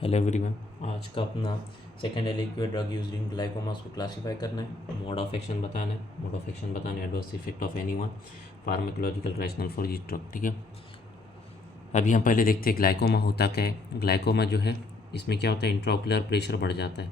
Hello everyone. आज का अपना सेकेंड एलिक्विड ड्रग यूज्ड इन ग्लाइकोमास को क्लासीफाई करना है, मोड ऑफ एक्शन बताना है, मोड ऑफ एक्शन बताना है, adverse effect of any one, pharmacological rational for each drug. ठीक है, अभी हम पहले देखते हैं ग्लाइकोमा होता क्या है। ग्लाइकोमा जो है इसमें क्या होता है, इंट्राओकुलर प्रेशर बढ़ जाता है।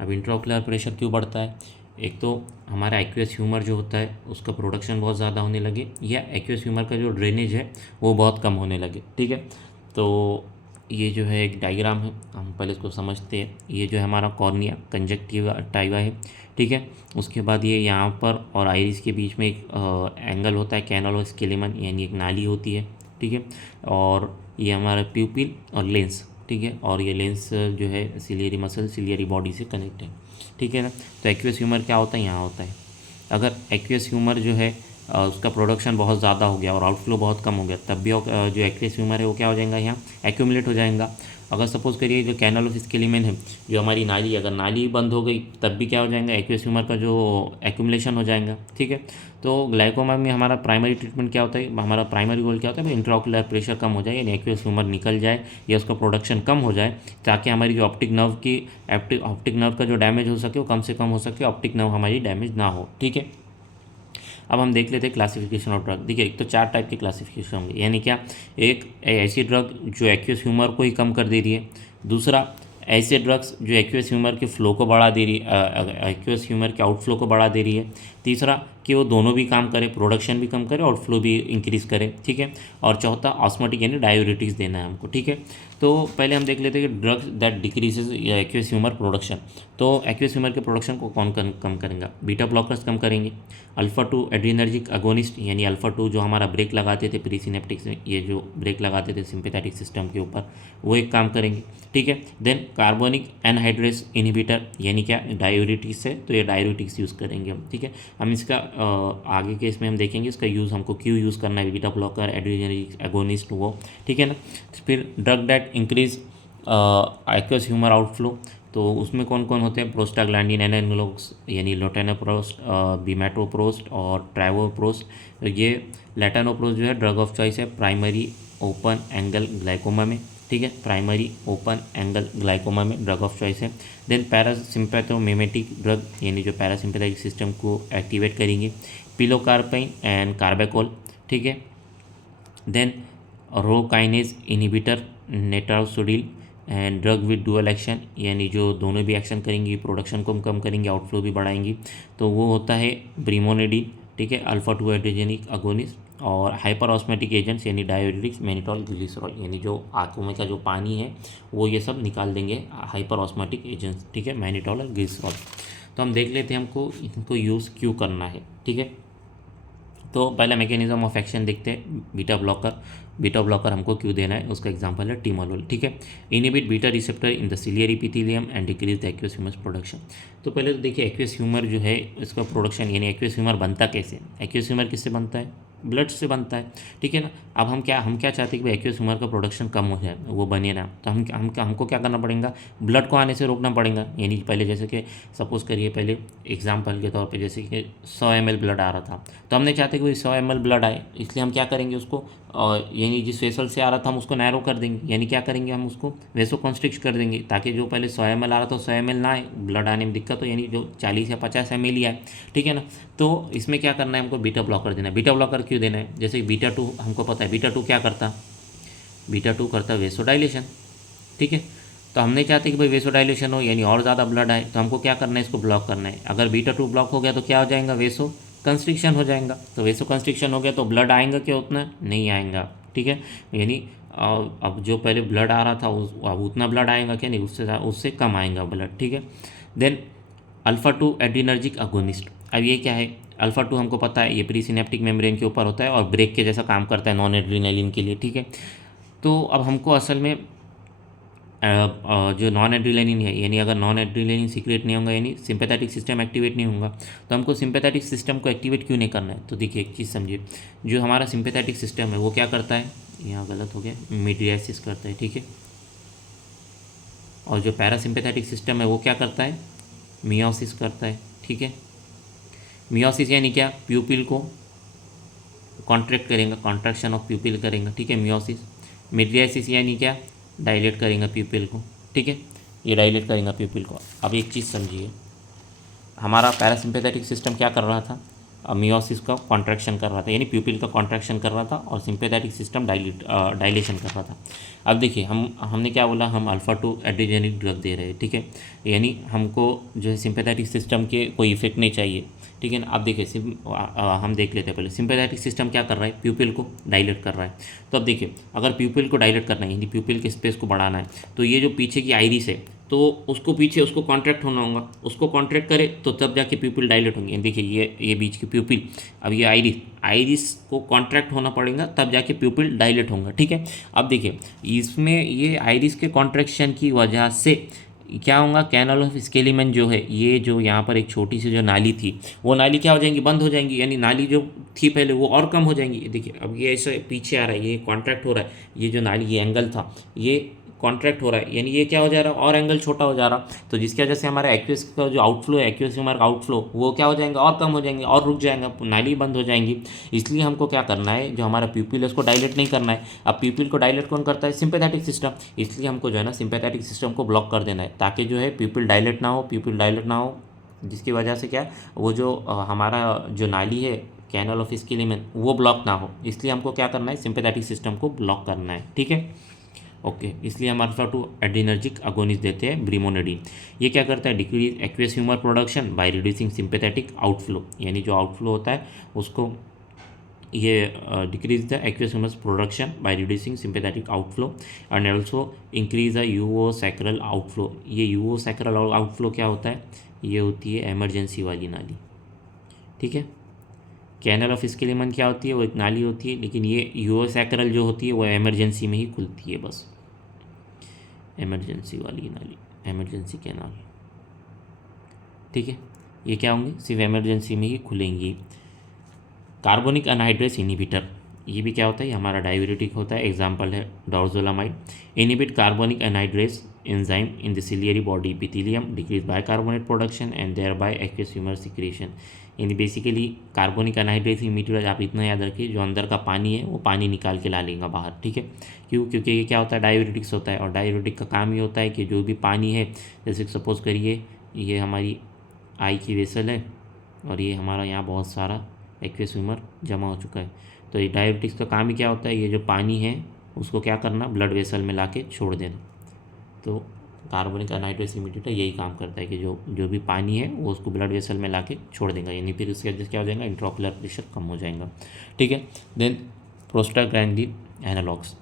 अब इंट्राओकुलर प्रेशर क्यों बढ़ता है? एक तो हमारा एक्वेस ह्यूमर जो होता है उसका प्रोडक्शन बहुत ज़्यादा होने लगे, या एक्वेस ह्यूमर का जो ड्रेनेज है वो बहुत कम होने लगे। ठीक है, तो ये जो है एक डायग्राम है, हम पहले इसको समझते हैं। ये जो है हमारा कॉर्निया कंजक्टिवा टाइवा है। ठीक है, उसके बाद ये यहाँ पर और आइरिस के बीच में एक एंगल होता है, कैनल ऑफ स्केलेमन, यानी एक नाली होती है। ठीक है, और ये हमारा प्यूपिल और लेंस। ठीक है, और ये लेंस जो है सिलियरी मसल सिलियरी बॉडी से कनेक्ट है। ठीक है ना, तो एक्वेस ह्यूमर क्या होता है, यहाँ होता है। अगर एक्वेस ह्यूमर जो है उसका प्रोडक्शन बहुत ज़्यादा हो गया और आउटफ्लो बहुत कम हो गया, तब भी जो एक्वेस ह्यूमर है वो क्या हो जाएगा, यहाँ एक्यूमुलेट हो जाएगा। अगर सपोज़ करिए जो कैनल ऑफ स्केलेमन है, जो हमारी नाली, अगर नाली बंद हो गई तब भी क्या हो जाएगा, एक्वेस ह्यूमर का जो एक्यूमुलेशन हो जाएगा। ठीक है, तो ग्लाइकोमा में हमारा प्राइमरी ट्रीटमेंट क्या होता है, हमारा प्राइमरी गोल क्या होता है, इंट्राओकुलर प्रेशर कम हो जाए, यानी एक्वेस ह्यूमर निकल जाए या उसका प्रोडक्शन कम हो जाए, ताकि हमारी जो ऑप्टिक नर्व का जो डैमेज हो सके वो कम से कम हो सके, ऑप्टिक नर्व हमारी डैमेज ना हो। ठीक है, अब हम देख लेते हैं क्लासिफिकेशन ऑफ ड्रग। देखिए, एक तो 4 टाइप के क्लासिफिकेशन होंगे, यानी क्या, एक ऐसी ड्रग जो एक्वेस ह्यूमर को ही कम कर दे रही है। दूसरा, ऐसे ड्रग्स जो एक्वेस ह्यूमर के फ्लो को बढ़ा दे रही एक्वेस ह्यूमर के आउटफ्लो को बढ़ा दे रही है। तीसरा, कि वो दोनों भी काम करे, प्रोडक्शन भी कम करे, आउटफ्लो भी इंक्रीज़ करे। ठीक है, और चौथा ऑस्मोटिक यानी डायूरेटिक्स देना है हमको। ठीक है, तो पहले हम देख लेते हैं कि drugs that decreases aqueous humour production. तो एक्वेस ह्यूमर के प्रोडक्शन को कौन कम करेंगे? बीटा ब्लॉकर्स कम करेंगे, अल्फा 2 एड्रीनर्जिक अगोनिस्ट, यानी अल्फा 2 जो हमारा ब्रेक लगाते थे प्री सिनेप्टिक्स में, ये जो ब्रेक लगाते थे सिंपैथेटिक सिस्टम के ऊपर, वो एक काम करेंगे। ठीक है, देन कार्बोनिक एनहाइड्रेस इनहिबिटर, यानी क्या, डायूरेटिक्स है तो ये डायूरेटिक्स यूज़ करेंगे हम। ठीक है, हम इसका आगे के इसमें हम देखेंगे इसका यूज़ हमको क्यों यूज़ करना है, बीटा ब्लॉकर, एड्रीनर्जिक एगोनिस्ट वो। ठीक है ना, फिर drug that increase aqueous humour outflow, तो उसमें कौन कौन होते हैं, प्रोस्टाग्लैंडिन एनालॉग्स, यानी लोटेनोप्रोस्ट, बीमेट्रोप्रोस्ट और ट्राइवोप्रोस्ट। तो ये लेटानोप्रोस्ट जो है ड्रग ऑफ चॉइस है प्राइमरी ओपन एंगल ग्लाइकोमा में। ठीक है, प्राइमरी ओपन एंगल ग्लाइकोमा में ड्रग ऑफ चॉइस है। देन पैरासिम्पैथोमिमेटिक ड्रग, यानी जो पैरासिम्पैथेटिक सिस्टम को एक्टिवेट करेंगे, पिलोकार्पाइन एंड कार्बेकोल। ठीक है, then rho kinase inhibitor, netarsudil and drug with dual action, यानी जो दोनों भी एक्शन करेंगी, प्रोडक्शन को कम करेंगी, आउटफ्लो भी बढ़ाएंगी, तो वो होता है ब्रिमोनिडिन। ठीक है, अल्फा 2 एड्रोजेनिक अगोनिस्ट, और हाइपर ऑस्मेटिक एजेंट्स यानी डायोरेटिक्स, मैनिटॉल, ग्लिसरॉल, यानी जो आंखों में का जो पानी है वो ये सब निकाल देंगे हाइपर ऑस्मेटिक एजेंट्स। ठीक है, मैनिटॉल और ग्लिसरॉल। तो हम देख लेते हैं हमको इनको यूज़ क्यों करना है। ठीक है, तो पहला मैकेनिज्म ऑफ एक्शन देखते हैं, बीटा ब्लॉकर। बीटा ब्लॉकर हमको क्यों देना है, उसका एग्जांपल है टिमोलोल। ठीक है, inhibit beta receptor in the ciliary epithelium and decrease the aqueous humour production. तो पहले तो देखिए एक्वेस ह्यूमर जो है इसका प्रोडक्शन, यानी एक्वेस ह्यूमर बनता कैसे? एक्वेस ह्यूमर किससे बनता है? ब्लड से बनता है। ठीक है ना, अब हम क्या चाहते हैं कि भाई एक्वेस ह्यूमर का प्रोडक्शन कम हो जाए, वो बने ना, तो हमको क्या करना पड़ेगा, ब्लड को आने से रोकना पड़ेगा। यानी पहले जैसे कि सपोज़ करिए, पहले एग्जाम्पल के तौर पे जैसे कि 100 ml ब्लड आ रहा था, तो हमने चाहते कि भाई 100 ml ब्लड आए, इसलिए हम क्या करेंगे उसको, यानी जिस वेसल से आ रहा था हम उसको नैरो कर देंगे, यानी क्या करेंगे, हम उसको वेसो कॉन्स्ट्रिक्ट कर देंगे, ताकि जो पहले 100 ml आ रहा था 100 ml ना आए, ब्लड आने में दिक्कत हो, यानी जो 40 या 50 ml ही आए। ठीक है ना, तो इसमें क्या करना है, हमको बीटा ब्लॉकर देना है। बीटा ब्लॉकर क्यों देना है? जैसे बीटा 2 हमको पता है, बीटा 2 क्या करता, बीटा 2 करता वेसोडाइलेशन। ठीक है, तो हम नहीं चाहते कि भाई वेसोडाइलेशन हो, यानी और ज़्यादा ब्लड आए, तो हमको क्या करना है, इसको ब्लॉक करना है। अगर बीटा 2 ब्लॉक हो गया तो क्या हो जाएगा, वेसो कंस्ट्रिक्शन हो जाएगा। तो वेसो कंस्ट्रिक्शन हो गया तो ब्लड आएगा क्या, उतना नहीं आएगा। ठीक है, यानी अब जो पहले ब्लड आ रहा था अब उतना ब्लड आएगा क्या, नहीं, उससे कम आएगा ब्लड। ठीक है, देन अल्फा 2 एड्रीनर्जिक अगोनिस्ट। अब ये क्या है, अल्फा 2 हमको पता है ये प्री सिनेप्टिक मेम्ब्रेन के ऊपर होता है और ब्रेक के जैसा काम करता है नॉन एड्रीनलिन के लिए। ठीक है, तो अब हमको असल में जो नॉन एड्रीनलिन है, यानी अगर नॉन एड्रीनलिन सीक्रेट नहीं होगा, यानी सिंपैथेटिक सिस्टम एक्टिवेट नहीं होगा, तो हमको सिंपैथेटिक सिस्टम को एक्टिवेट क्यों नहीं करना है? तो देखिए एक चीज़ समझिए, जो हमारा सिंपैथेटिक सिस्टम है वो क्या करता है, यहाँ गलत हो गया, मिडियासिस करता है। ठीक है, और जो पैरासिम्पैथेटिक सिस्टम है वो क्या करता है, मियोसिस करता है। ठीक है, मियोसिस यानी क्या, प्यूपिल को कॉन्ट्रैक्ट करेंगे, कॉन्ट्रैक्शन ऑफ प्यूपिल करेंगे। ठीक है, मियोसिस। मिडियासिस यानी क्या, डायलेट करेंगे प्यूपिल को। ठीक है, ये डायलेट करेंगे प्यूपिल को। अब एक चीज़ समझिए, हमारा पैरासिम्पेथेटिक सिस्टम क्या कर रहा था, मियोसिस का कॉन्ट्रैक्शन कर रहा था, यानी प्यूपिल का कॉन्ट्रैक्शन कर रहा था, और सिंपैथेटिक सिस्टम डायलेशन कर रहा था। अब देखिए हमने क्या बोला, हम अल्फा 2 एड्रेनर्जिक ड्रग दे रहे हैं, ठीक है, यानी हमको जो है सिंपैथेटिक सिस्टम के कोई इफेक्ट नहीं चाहिए, ठीक है ना। अब देखिए हम देख लेते हैं पहले सिंपैथेटिक सिस्टम क्या कर रहा है, प्यूपिल को डायलेट कर रहा है। तो अब देखिए अगर प्यूपिल को डायलेट करना है, यानी प्यूपिल के स्पेस को बढ़ाना है, तो ये जो पीछे की आइरिस है, तो उसको पीछे उसको कॉन्ट्रैक्ट होना होगा, उसको कॉन्ट्रैक्ट करे तो तब जाके प्यूपिल डायलेट होंगे। देखिए ये बीच की प्यूपिल, अब ये आइरिस को कॉन्ट्रैक्ट होना पड़ेगा तब जाके प्यूपिल डायलेट होगा, ठीक है। अब देखिए इसमें ये आइरिस के कॉन्ट्रैक्शन की वजह से क्या होगा, कैनल ऑफ स्केलीमन जो है, ये जो यहाँ पर एक छोटी सी जो नाली थी, वो नाली क्या हो जाएंगी, बंद हो जाएंगी, यानी नाली जो थी पहले वो और कम हो जाएंगी। देखिए अब ये ऐसे पीछे आ रहा है, ये कॉन्ट्रैक्ट हो रहा है, ये जो नाली ये एंगल था ये कॉन्ट्रैक्ट हो रहा है, यानी ये क्या हो जा रहा है, और एंगल छोटा हो जा रहा। तो जिसकी वजह से हमारा एक्वेस का जो आउटफ्लो है, एक्वेस ह्यूमर का आउटफ्लो, वो क्या हो जाएंगे, और कम हो जाएंगे, और रुक जाएंगे, नाली बंद हो जाएंगी। इसलिए हमको क्या करना है, जो हमारा प्यूपिल है उसको डायलेट नहीं करना है। अब प्यूपिल को डायलेट कौन करता है, सिंपैथेटिक सिस्टम, इसलिए हमको जो है ना सिंपैथेटिक सिस्टम को ब्लॉक कर देना है, ताकि जो है प्यूपिल डायलेट ना हो, प्यूपिल डायलेट ना हो, जिसकी वजह से क्या वो जो हमारा जो नाली है कैनल ऑफ स्केलीमन वो ब्लॉक ना हो। इसलिए हमको क्या करना है, सिंपैथेटिक सिस्टम को ब्लॉक करना है, ठीक है। ओके, इसलिए हम अल्फा 2 एड्रेनर्जिक अगोनिस्ट देते हैं ब्रिमोनिडीन। ये क्या करता है, decrease aqueous humour production by reducing sympathetic outflow, यानी जो आउटफ्लो होता है उसको ये decrease the aqueous humour production by reducing sympathetic outflow and also increase the यूओ sacral outflow. ये यूओ सैक्रल आउटफ्लो क्या होता है, ये होती है एमरजेंसी वाली नाली, ठीक है। कैनल ऑफ स्केलीमन क्या होती है, वो एक नाली होती है, लेकिन ये यूओ सैक्रल जो होती है वो एमरजेंसी में ही खुलती है, बस एमरजेंसी वाली नाली, एमरजेंसी कैनाल, ठीक है। ये क्या होंगे, सिर्फ एमरजेंसी में ही खुलेंगी। कार्बोनिक अनहाइड्रेस इनिबिटर, ये भी क्या होता है, ये हमारा डाययूरेटिक होता है, एग्जाम्पल है dorzolamide. Inhibit carbonic anhydrase enzyme in the ciliary body epithelium, decrease bicarbonate production and thereby aqueous humour secretion. यानी बेसिकली कार्बोनिक अनहाइड्रेस इनिबिटर आप इतना याद रखिए, जो अंदर का पानी है वो पानी निकाल के ला लेगा बाहर, ठीक है। क्योंकि ये क्या होता है, डाययूरेटिक्स होता है, और डाययूरेटिक का काम ये होता है कि जो भी पानी है, जैसे सपोज करिए ये हमारी आई की वेसल है और ये हमारा यहाँ बहुत सारा एक्वेस ह्यूमर जमा हो चुका है, तो ये डाययूरेटिक्स का काम ही क्या होता है, ये जो पानी है उसको क्या करना, ब्लड वेसल में ला के छोड़ देना। तो कार्बोनिक अनहाइड्रेस इमिडिएटर यही काम करता है कि जो भी पानी है वो उसको ब्लड वेसल में ला के छोड़ देगा, यानी फिर उसके वजह से क्या हो जाएगा, इंट्राओकुलर प्रेशर कम हो जाएगा, ठीक है। देन प्रोस्टाग्लैंडिन एनालॉग्स,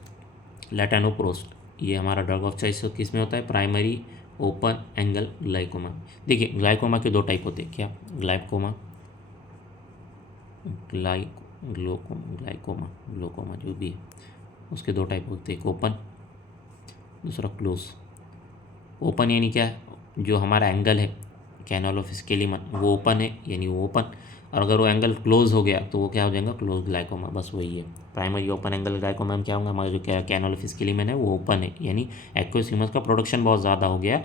लेटानोप्रोस्ट, ये हमारा ड्रग ऑफ चॉइस किस में होता है, प्राइमरी ओपन एंगल ग्लाइकोमा। देखिए ग्लाइकोमा के दो टाइप होते हैं, क्या, ग्लाइकोमा ग्लाइकोमा जो भी है उसके दो टाइप होते हैं, एक ओपन दूसरा क्लोज। ओपन यानी क्या है, जो हमारा एंगल है कैनल ऑफ स्केलीमन वो ओपन है, यानी वो ओपन, और अगर वो एंगल क्लोज हो गया तो वो क्या हो जाएगा, क्लोज ग्लाइकोमा, बस वही है। प्राइमरी ओपन एंगल ग्लाइकोमा में क्या होगा, हमारा जो कैनल ऑफ स्केलीमन है वो ओपन है, यानी एक्वेस ह्यूमस का प्रोडक्शन बहुत ज़्यादा हो गया,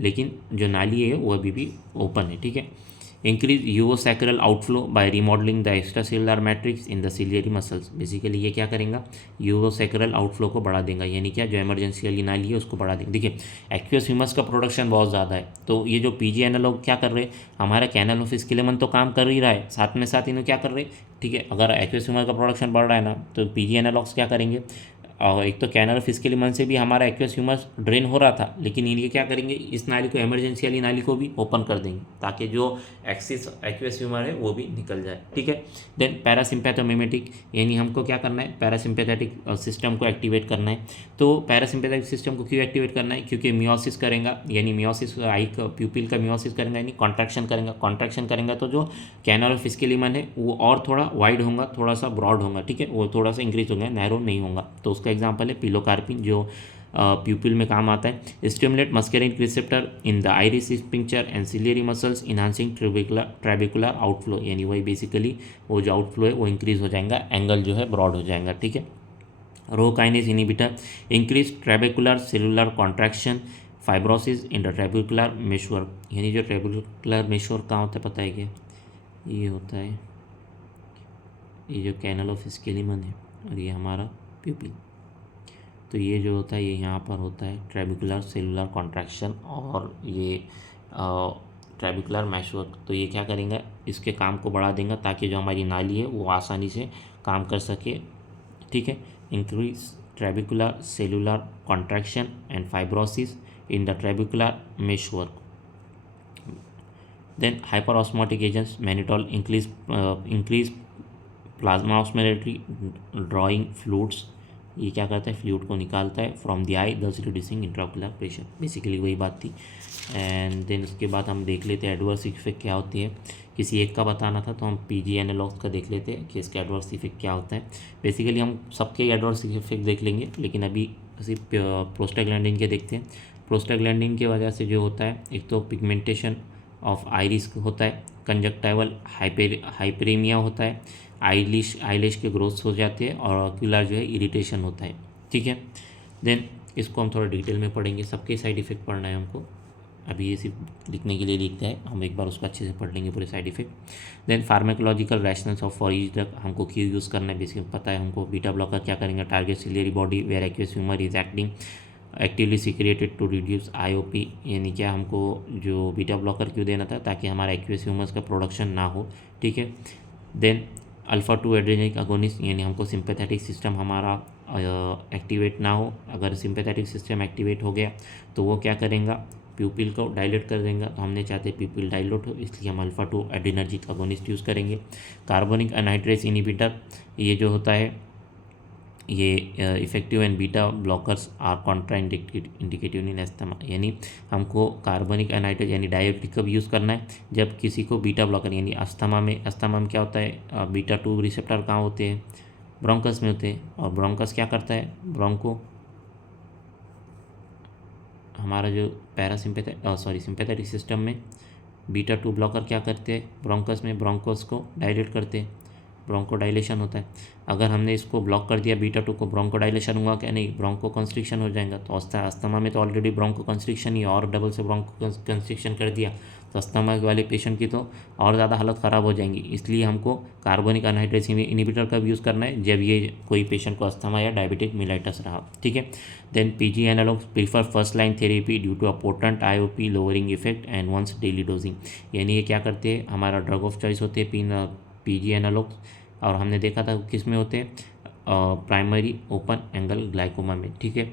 लेकिन जो नाली है वो अभी भी ओपन है, ठीक है। Increase uveoscleral outflow by remodelling the extracellular matrix in the ciliary muscles. Basically ये क्या करेगा, यूओसैक्रल आउटफ्लो को बढ़ा देगा, यानी क्या, जो इमरजेंसी वाली नाली है उसको बढ़ा देगा। देखिए एक्वेस ह्यूमस का प्रोडक्शन बहुत ज़्यादा है, तो ये जो पीजी एनालॉग क्या कर रहे हैं, हमारा कैनल ऑफ स्केलेमन तो काम कर ही रहा है, साथ में साथ इन्हें क्या कर रहे हैं, ठीक है। अगर एक्वेस ह्यूमस का प्रोडक्शन बढ़ रहा है ना, तो पीजी एनालॉग्स क्या करेंगे, और एक तो कैनल ऑफ स्केलेमन से भी हमारा एक्वेस ह्यूमस ड्रेन हो रहा था, लेकिन ये क्या करेंगे, इस नाली को, इमरजेंसी वाली नाली को भी ओपन कर देंगे, ताकि जो एक्सिस एक्वेस ह्यूमर है वो भी निकल जाए, ठीक है। देन पैरासिम्पैथोमिमेटिक, यानी हमको क्या करना है, पैरासिम्पैथेटिक सिस्टम को एक्टिवेट करना है। तो पैरासिम्पैथेटिक सिस्टम को क्यों एक्टिवेट करना है, क्योंकि मियोसिस करेगा, यानी मियोसिस आई का प्यूपिल का मियोसिस करेगा, यानी कॉन्ट्रैक्शन करेगा, कॉन्ट्रैक्शन करेगा तो जो कैनल ऑफ स्केलेमन है वो और थोड़ा वाइड होगा, थोड़ा सा ब्रॉड होगा, ठीक है, वो थोड़ा सा इंक्रीज होगा, नैरो नहीं होगा। तो उसका एग्जाम्पल है पिलोकार्पिन, जो प्यूपिल में काम आता है। Stimulate muscarinic receptor in the iris sphincter and ciliary muscles enhancing trabecular outflow, यानी वही बेसिकली वो जो आउटफ्लो है वो इंक्रीज हो जाएगा, एंगल जो है ब्रॉड हो जाएगा, ठीक है। Rho kinase inhibitor increase trabecular cellular contraction fibrosis in the trabecular meshwork, यानी जो ट्रेबिकुलर मेशवर्क कहाँ होता है पता है क्या, ये होता है, ये जो कैनल ऑफ स्केलेमन है और ये हमारा प्यूपिल, तो ये जो होता है ये यहाँ पर होता है ट्रेबिकुलर सेलुलर कॉन्ट्रैक्शन और ये ट्रेबिकुलर मैशवर्क। तो ये क्या करेंगे, इसके काम को बढ़ा देंगे ताकि जो हमारी नाली है वो आसानी से काम कर सके, ठीक है। Increase trabecular cellular contraction and fibrosis in the trabecular meshwork. Then hyperosmotic agents, mannitol increase plasma osmolarity drawing fluids. ये क्या करता है, फ्लूइड को निकालता है फ्रॉम द आई, दस रिड्यूसिंग इंट्राओकुलर प्रेशर। बेसिकली वही बात थी। एंड देन उसके बाद हम देख लेते हैं एडवर्स इफेक्ट क्या होती है। किसी एक का बताना था तो हम पीजी एनालॉग्स का देख लेते हैं कि इसका एडवर्स इफेक्ट क्या होता है। बेसिकली हम सबके एडवर्स इफेक्ट देख लेंगे, लेकिन अभी सिर्फ प्रोस्टाग्लैंडिन के देखते हैं। प्रोस्टाग्लैंडिन की वजह से जो होता है, एक तो पिगमेंटेशन ऑफ आइरिस होता है, कंजक्टाइवल हाइपरेमिया होता है, आईलिश के ग्रोथ हो जाते हैं और ऑक्यूलर जो है इरिटेशन होता है, ठीक है। देन इसको हम थोड़ा डिटेल में पढ़ेंगे, सबके साइड इफ़ेक्ट पढ़ना है हमको। अभी ये सिर्फ लिखने के लिए लिखता है, हम एक बार उसको अच्छे से पढ़ लेंगे पूरे side effect. Then pharmacological rationales of for each drug, हमको क्यों यूज़ करना है बेसिकली पता है हमको। बीटा ब्लॉकर क्या करेंगे, target ciliary body where aqueous humour is acting actively secreted to reduce IOP. यानी क्या, हमको जो बीटा ब्लॉकर क्यों देना था, ताकि हमारा एक्वेस ह्यूमर्स का प्रोडक्शन ना हो, ठीक है। Then alpha two adrenergic agonist, यानी हमको सिंपैथेटिक सिस्टम हमारा एक्टिवेट ना हो। अगर सिंपैथेटिक सिस्टम एक्टिवेट हो गया तो वो क्या करेगा, प्यूपिल को डायलेट कर देगा। तो हमने चाहते प्यूपिल डायलेट हो, इसलिए हम alpha two adrenergic agonist use करेंगे। कार्बोनिक एनहाइड्रेस इनिबिटर, ये जो होता है ये effective and beta blockers are contra indicative in asthma. यानी हमको कार्बनिक एनहाइड्रेज यानी डायबिटिक कब यूज़ करना है, जब किसी को बीटा ब्लॉकर यानी अस्थमा में क्या होता है, बीटा 2 रिसेप्टर कहाँ होते हैं, ब्रोंकस में होते हैं। और ब्रोंकस क्या करता है, ब्रोंको हमारा जो सिंपैथेटिक सिस्टम में बीटा 2 ब्लॉकर क्या करते हैं, ब्रोंकस में ब्रोंकोस को डायलेट करते हैं, ब्रोंकोडाइलेशन होता है। अगर हमने इसको ब्लॉक कर दिया बीटा 2 को, ब्रोंकोडाइलेशन हुआ क्या, नहीं, ब्रोंको कंस्ट्रिक्शन हो जाएगा। तो अस्थमा में तो ऑलरेडी ब्रोंको कंस्ट्रिक्शन ही, और डबल से ब्रोंको कंस्ट्रिक्शन कर दिया तो अस्थमा वाले पेशेंट की तो और ज़्यादा हालत ख़राब हो जाएंगी। इसलिए हमको कार्बनिक एनहाइड्रेस इनिबिटर का भी यूज़ करना है जब ये कोई पेशेंट को अस्थमा या डायबिटिक मिलाइटस रहा, ठीक है। Then PG analogues prefer first line therapy due to a potent IOP lowering effect and once daily dosing. यानी ये क्या करते हैं, हमारा ड्रग ऑफ चॉइस होते हैं पीजी एनालॉग्स, और हमने देखा था किस में होते हैं, प्राइमरी ओपन एंगल ग्लाइकोमा में, ठीक है।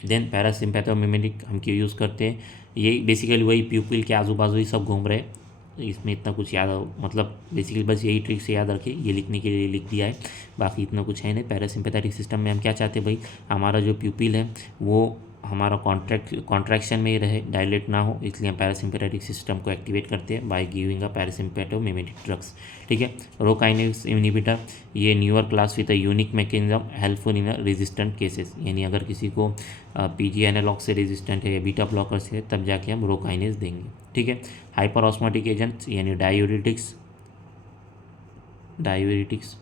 देन पैरासिम्पैथोमिमेटिक हम क्यों यूज़ करते हैं, ये बेसिकली वही प्यूपिल के आजू बाजू ही सब घूम रहे हैं। इसमें इतना कुछ याद मतलब बेसिकली बस यही ट्रिक से याद रखिए, ये लिखने के लिए लिख दिया है, बाकी इतना कुछ है नहीं। पैरासिम्पैथेटिक सिस्टम में हम क्या चाहते हैं भाई, हमारा जो प्यूपिल है वो हमारा कॉन्ट्रैक्शन में ही रहे, डायलेट ना हो, इसलिए हम पैरासिम्पैथेटिक सिस्टम को एक्टिवेट करते हैं बाय गिविंग अ पैरासिम्पैथोमिमेटिक ड्रग्स, ठीक है। रोकाइनेस इनिबिटर, ये newer class with a unique mechanism helpful in resistant cases. यानी अगर किसी को पीजी एनालॉग से रेजिस्टेंट है या बीटा ब्लॉकर से, तब जाके हम रोकाइनेस देंगे, ठीक है। हाइपर ऑस्मोटिक एजेंट्स यानी डायूरेटिक्स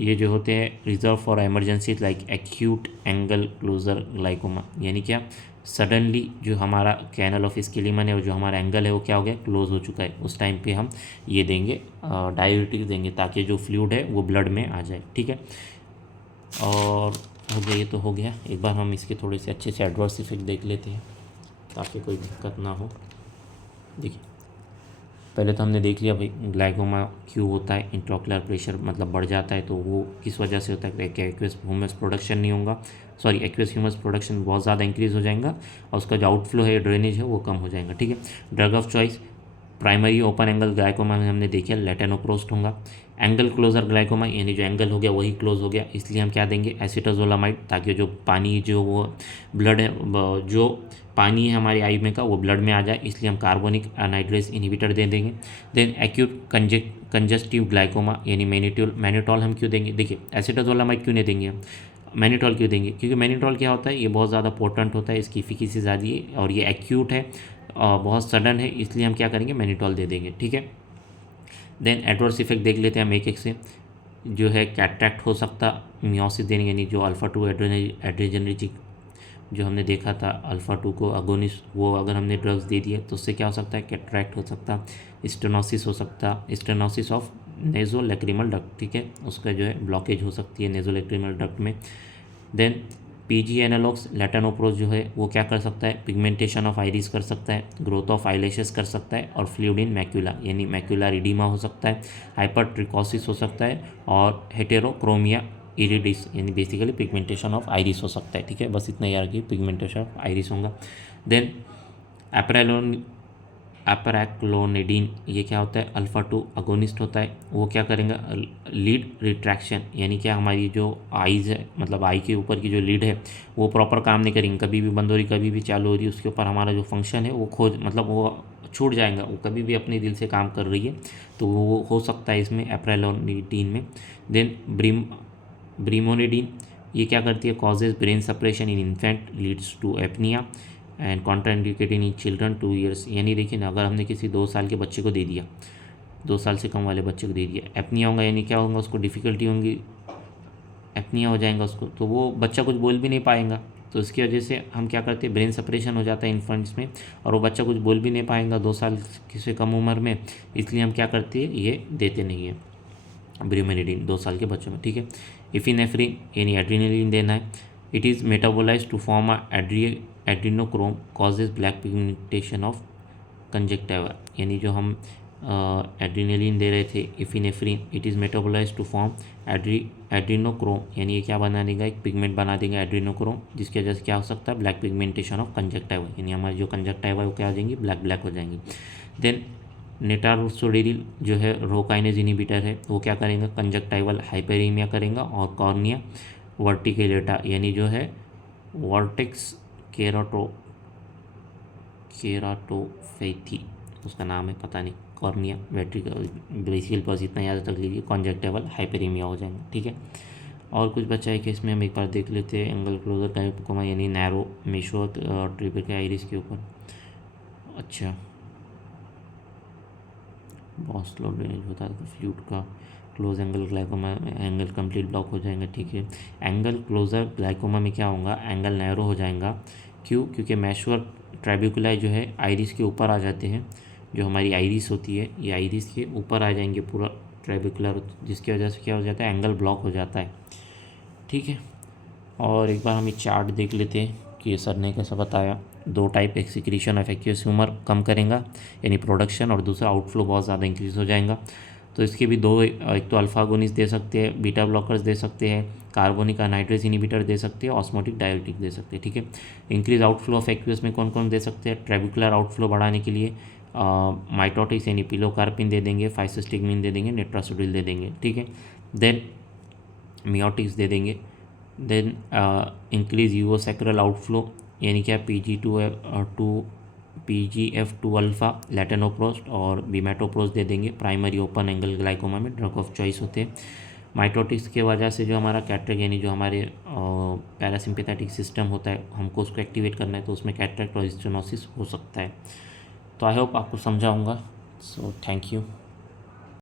ये जो होते हैं reserve for emergency like acute angle closure glaucoma. यानी क्या, सडनली जो हमारा कैनल ऑफ स्केलिमन है और जो हमारा एंगल है वो क्या हो गया, क्लोज हो चुका है, उस टाइम पे हम ये देंगे, डायूरेटिक्स देंगे, ताकि जो फ्लूइड है वो ब्लड में आ जाए, ठीक है। और हो गया, ये तो हो गया। एक बार हम इसके थोड़े से अच्छे से एडवर्स इफेक्ट देख लेते हैं ताकि कोई दिक्कत ना हो। देखिए, पहले तो हमने देख लिया भाई ग्लाइकोमा क्यों होता है, इंट्राओकुलर प्रेशर मतलब बढ़ जाता है, तो वो किस वजह से होता है कि एक्वेस ह्यूमस प्रोडक्शन नहीं होगा, एक्वेस ह्यूमस प्रोडक्शन बहुत ज़्यादा इंक्रीज़ हो जाएगा और उसका जो आउटफ्लो है, ड्रेनेज है, वो कम हो जाएगा, ठीक है। Drug of choice primary open angle glaucoma में हमने देखिए लेटेनोप्रोस्ट होगा। एंगल क्लोजर ग्लाइकोमा यानी जो एंगल हो गया वही क्लोज हो गया, इसलिए हम क्या देंगे, एसिटाजोलामाइड, ताकि जो पानी जो वो ब्लड है, जो पानी है हमारी आई में का वो ब्लड में आ जाए, इसलिए हम कार्बोनिक एनहाइड्रेस इनिबिटर दे देंगे। देन एक्यूट कंजस्टिव ग्लाइकोमा यानी मैनिटॉल हम क्यों देंगे, देखिए एसिटाजोलामाइड क्यों नहीं देंगे हम, मैनिटॉल क्यों देंगे, क्योंकि मैनिटॉल क्या होता है, ये बहुत ज़्यादा पोटेंट होता है, इसकी एफिकेसी ज़्यादा है और ये एक्यूट है, बहुत सडन है, इसलिए हम क्या करेंगे, मैनिटॉल दे देंगे, ठीक है। देन एडवर्स इफेक्ट देख लेते हैं हम एक एक से। जो है कैटरैक्ट हो सकता, मियोसिस देने यानी जो अल्फ़ा टू एड्रेनर्जिक जो हमने देखा था अल्फ़ा 2 को अगोनिस्ट, वो अगर हमने ड्रग्स दे दिए तो उससे क्या हो सकता है, कैटरैक्ट हो सकता, स्टेनोसिस हो सकता, स्टेनोसिस ऑफ नेज़ोलैक्रिमल डक्ट, ठीक है, उसका जो है ब्लॉकेज हो सकती है नेज़ोलैक्रिमल डक्ट में। देन पीजी एनालॉग्स लेटेनोप्रोज जो है वो क्या कर सकता है, पिगमेंटेशन ऑफ आइरिस कर सकता है, ग्रोथ ऑफ आईलैशेस कर सकता है, और फ्लूइड इन मैक्यूला यानी मैक्यूलर इडीमा हो सकता है, हाइपरट्रिकोसिस हो सकता है, और हेटेरोक्रोमिया इरिडिस यानी बेसिकली पिगमेंटेशन ऑफ आइरिस हो सकता है। ठीक है, बस इतना याद रखिए, पिगमेंटेशन ऑफ आइरिस होगा। देन एपरैक्लोनिडीन, ये क्या होता है, अल्फा 2 अगोनिस्ट होता है। वो क्या करेंगे, लीड रिट्रैक्शन यानी क्या हमारी जो आईज है, मतलब आई के ऊपर की जो लीड है वो प्रॉपर काम नहीं करेंगे, कभी भी बंद हो रही कभी भी चालू हो रही, उसके ऊपर हमारा जो फंक्शन है वो मतलब वो छूट जाएगा, वो कभी भी अपने दिल से काम कर रही है, तो वो हो सकता है इसमें एपरैक्लोनिडीन में। देन ब्रीमोनिडीन, ये क्या करती है, causes brain suppression in infant, leads to apnoea and contraindicated in children 2 years. यानी देखिए ना, अगर हमने किसी 2 साल के बच्चे को दे दिया, 2 साल से कम वाले बच्चे को दे दिया, एपनिया होगा यानी क्या होगा, उसको डिफ़िकल्टी होंगी, एपनिया हो जाएगा उसको, तो वो बच्चा कुछ बोल भी नहीं पाएगा। तो इसकी वजह से हम क्या करते हैं, ब्रेन सेपरेशन हो जाता है इन्फेंट्स में, और वो बच्चा कुछ बोल भी नहीं पाएगा 2 साल से कम उम्र में, इसलिए हम क्या करते हैं, ये देते नहीं हैं ब्रीमेलिडिन 2 साल के बच्चों में। ठीक है, इफिनेफ्रिन यानी एड्रीनलिन देना है। It is metabolise to form adrenochrome, causes black pigmentation of conjunctiva, यानी जो हम एड्रीनलिन दे रहे थे epinephrine, it is metabolise to form adrenochrome, यानी ये क्या बना देगा, एक पिगमेंट बना देगा एड्रीनोक्रोम, जिसकी वजह से क्या हो सकता है, ब्लैक पिगमेंटेशन ऑफ कंजक्टिवा, यानी हमारी जो कंजक्टिवा है वो क्या हो जाएंगी, ब्लैक हो जाएंगी। देन नेटारोसोडिल जो है रोकाइनेज इनिबिटर है, वो क्या करेंगे, कंजक्टाइवल हाइपरेमिया करेंगे, और कॉर्निया वर्टिकेलेटा यानी जो है वर्टेक्स केराटोफैथी उसका नाम है, पता नहीं, कॉर्निया वेट्रिकल, बेसिकल बस इतना याद रख लीजिए, कंजक्टाइवल हाइपरेमिया हो जाएंगे। ठीक है, और कुछ बचा है कि इसमें हम एक बार देख लेते हैं, एंगल क्लोजर टाइपोमा यानी नैरो मेशो ट्रिपर के आइरिस के ऊपर। अच्छा, बहुत स्लो ड्रेनेज होता है, तो फ्लूइड का क्लोज एंगल ग्लाइकोमा में एंगल कंप्लीट ब्लॉक हो जाएंगे। ठीक है, एंगल क्लोजर ग्लाइकोमा में क्या होगा, एंगल नैरो हो जाएगा। क्यों, क्योंकि मैशुअर ट्रैबिकुलाई जो है आइरिस के ऊपर आ जाते हैं, जो हमारी आइरिस होती है ये आइरिस के ऊपर आ जाएंगे पूरा ट्रैबिकुलर, जिसकी वजह से क्या हो जाता है, एंगल ब्लॉक हो जाता है। ठीक है, और एक बार हम ये चार्ट देख लेते हैं कि सर ने कैसा बताया। 2 टाइप, एक सिक्रीशन ऑफ एक्यूअस ह्यूमर कम करेगा यानी प्रोडक्शन, और दूसरा आउटफ्लो बहुत ज़्यादा इंक्रीज हो जाएगा। तो इसके भी 2, एक तो अल्फा अगोनिस्ट दे सकते हैं, बीटा ब्लॉकर्स दे सकते हैं, कार्बोनिक अनहाइड्रेज इनिबिटर दे सकते हैं, ऑस्मोटिक डायोटिक दे सकते हैं। ठीक है, इंक्रीज आउटफ्लो ऑफ एक्यूअस में कौन कौन दे सकते हैं, ट्रेबिकुलर आउटफ्लो बढ़ाने के लिए माइटोटिक्स यानी पिलोकार्पिन दे देंगे, फाइसोस्टिगमिन दे देंगे, नेट्रासोडिल दे देंगे। ठीक है, देन मियोटिक्स दे देंगे। देन इंक्रीज यूओसैक्रल आउटफ्लो यानी क्या, PGF2 अल्फ़ा, लेटेनोप्रोस्ट और बीमेटोप्रोस्ट दे देंगे। प्राइमरी ओपन एंगल ग्लाइकोमा में ड्रग ऑफ चॉइस होते हैं। माइटोटिक्स के वजह से जो हमारा कैटरेक्ट यानी जो हमारे पैरासिम्पैथेटिक सिस्टम होता है, हमको उसको एक्टिवेट करना है, तो उसमें कैटरेक्ट और स्टेनोसिस हो सकता है। तो आई होप आपको समझाऊँगा। So thank you.